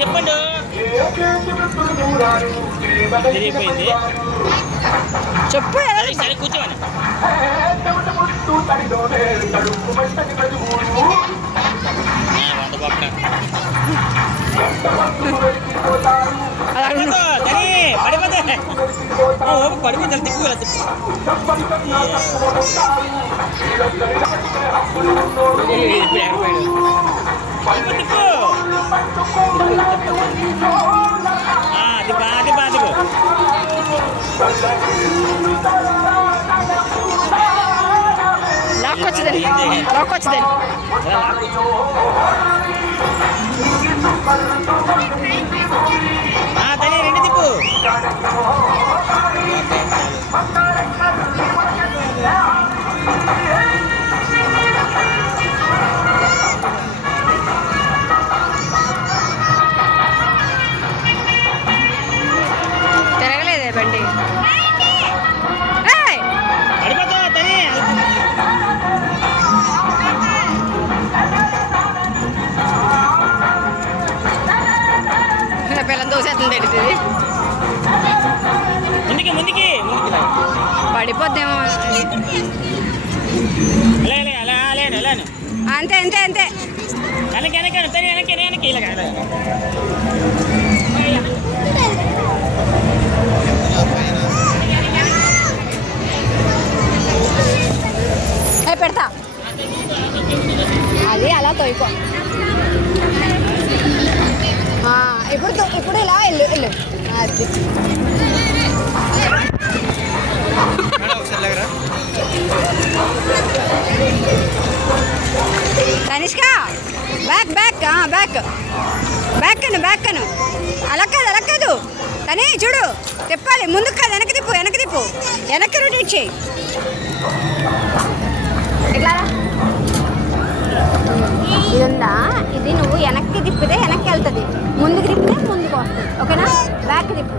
చెప్పండి తిరిగిపోయింది. చెప్పు సరే కూర్చోమని. పడిపోతారు తిప్పు అది బాధకు లాక్కొచ్చిందని దాని రెండు తిప్పు. తిరగలేదే బండి. పిల్లలు దోసేస్తుంది పెడుతుంది. ముందుకి పడిపోద్దేమో. అంతే అంతే అంతే పెడతా. అది అలా తోయిపో. ఇప్పుడు ఇలా వెళ్ళు. అది తనిష్క బ్యాక్ బ్యాక్ బ్యాక్ అను. అలా కాదు తనే చూడు తిప్పాలి. ముందుకు కాదు వెనక్కి తిప్పు. వెనక్కి రొటేట్ చేయి. ఎట్లా ఇది ఉందా? ఇది నువ్వు వెనక్కి తిప్పితే వెనక్కి వెళ్తుంది, ముందుకు తిప్పితే ముందుకు వస్తుంది. ఓకేనా? బ్యాక్ తిప్పు.